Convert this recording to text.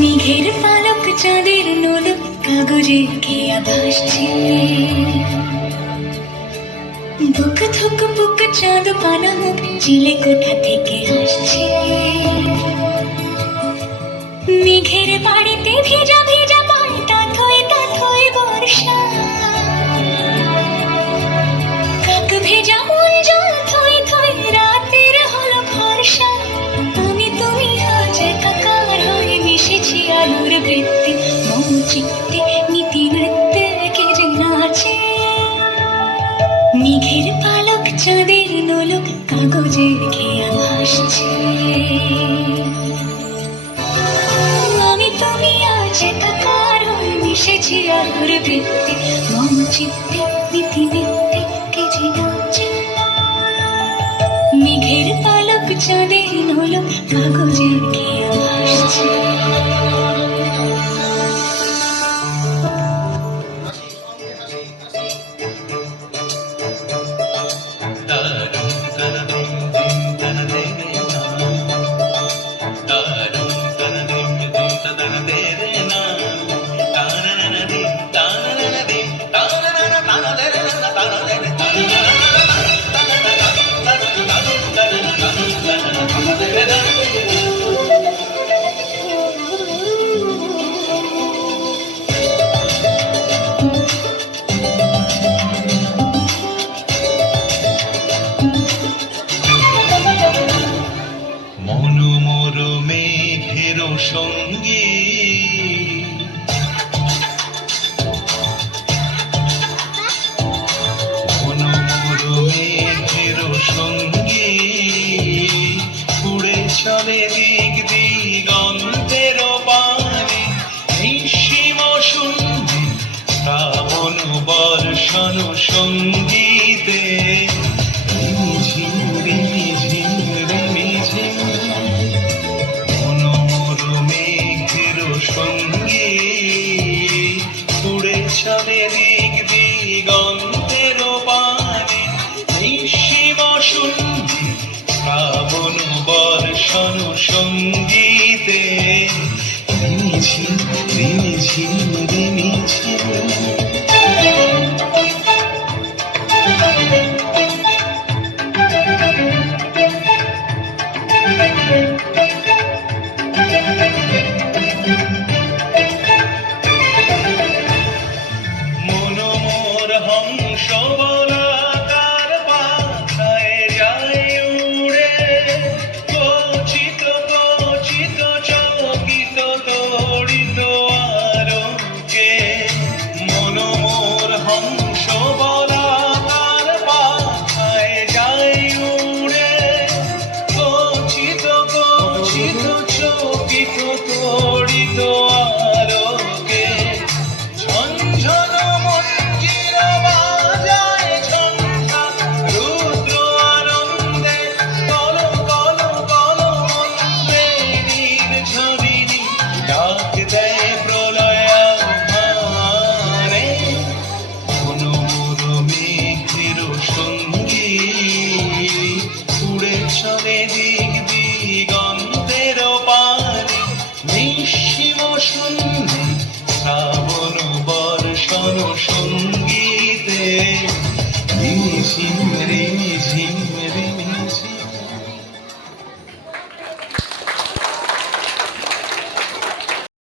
মেঘের পালক চাঁদের নোলক কাগজে খেয়া ভাসছে, বুক থুক বুক চাঁদ পানা মুখ চিলে কোঠা থেকে হাসছে। মেঘের বাড়িতে ভেজা ভেজা পায় তাথই বর্ষা, কাক ভেজা মন জল থই থই রাতের হলো ভরসা। আমি তুমি আজ একাকার হয়ে মিশেছি আলোর বৃত্তে, মন চিত্তে নীতি নৃত্যে কে যে নাচে। মেঘের পালক চাঁদের নোলক কাগজের খেয়া ভাসছে, আমি তুমি আজ একাকার হয়ে মিশেছি আলোর বৃত্তে, মন চিত্তে নীতি নৃত্যে কে যে নাচে। মেঘের পালক চাঁদের নোলক কাগজের খেয়া ভাসছে। মেঘের সঙ্গী মনোমর মেঘের সঙ্গী উড়ে চলে দিক দিগন্তের পানে, নিঃসীম শূন্যে শ্রাবণ বর্ষণ সঙ্গীতে সঙ্গী উড়ে চলে দিক দিগন্তের পানে, নিঃসীম শূন্যে শ্রাবণ বর্ষণ সঙ্গীতে রিমিঝি রিমিঝি রিমিঝি। হংসবলাকার পাখায় যায় উড়ে, কচিত কচিত চকিত তড়িত আলোকে। মনোমর হংসবলাকার পাখায় যায় উড়ে, কচিত কচিত চকিত তড়িত আলোকে। ঝনঝন সঙ্গী উড়ে চলে দিক দিগন্তের পানে, নিঃসীম শূন্য